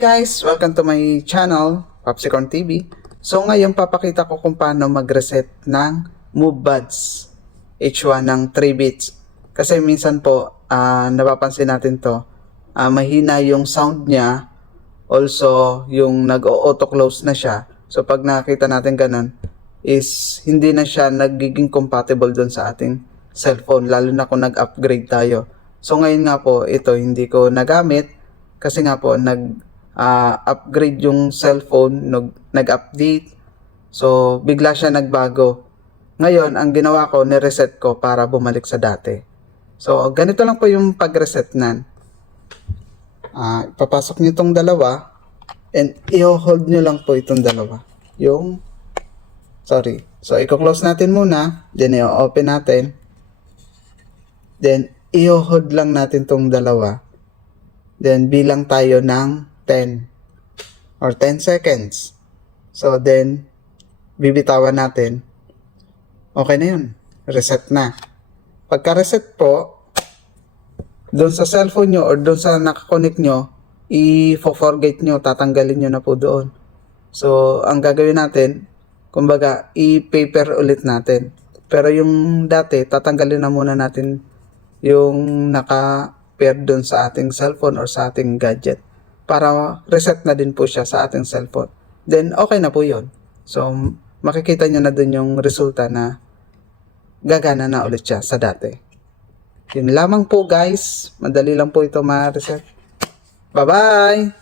Guys, welcome to my channel, Popsicorn TV. So ngayon papakita ko kung paano mag-reset ng MoveBuds H1 ng 3 bits. Kasi minsan po, napapansin natin to, mahina yung sound niya, also yung nag-auto close na siya. So pag nakita natin ganun, is hindi na siya nagiging compatible dun sa ating cellphone, lalo na kung nag-upgrade tayo. So ngayon nga po, ito hindi ko nagamit kasi nga po upgrade yung cellphone, nag-update. So bigla siya nagbago. Ngayon, ang ginawa ko, ni-reset ko para bumalik sa dati. So ganito lang po yung pag-reset nan. Ipapasok nyo itong dalawa and i-hold nyo lang po itong dalawa. So i-close natin muna, then i-open natin. Then i-hold lang natin itong dalawa. Then bilang tayo ng 10 or 10 seconds. So then bibitawan natin. Okay na yun. Reset na. Pagka-reset po, doon sa cellphone nyo or doon sa nakakonect nyo, i-forget nyo, tatanggalin nyo na po doon. So ang gagawin natin, kumbaga i-paper ulit natin. Pero yung dati, tatanggalin na muna natin yung naka-pair doon sa ating cellphone or sa ating gadget para reset na din po siya sa ating cellphone. Then okay na po yun. So makikita nyo na dun yung resulta na gagana na ulit siya sa dati. Yun lamang po guys. Madali lang po ito ma-reset. Bye-bye!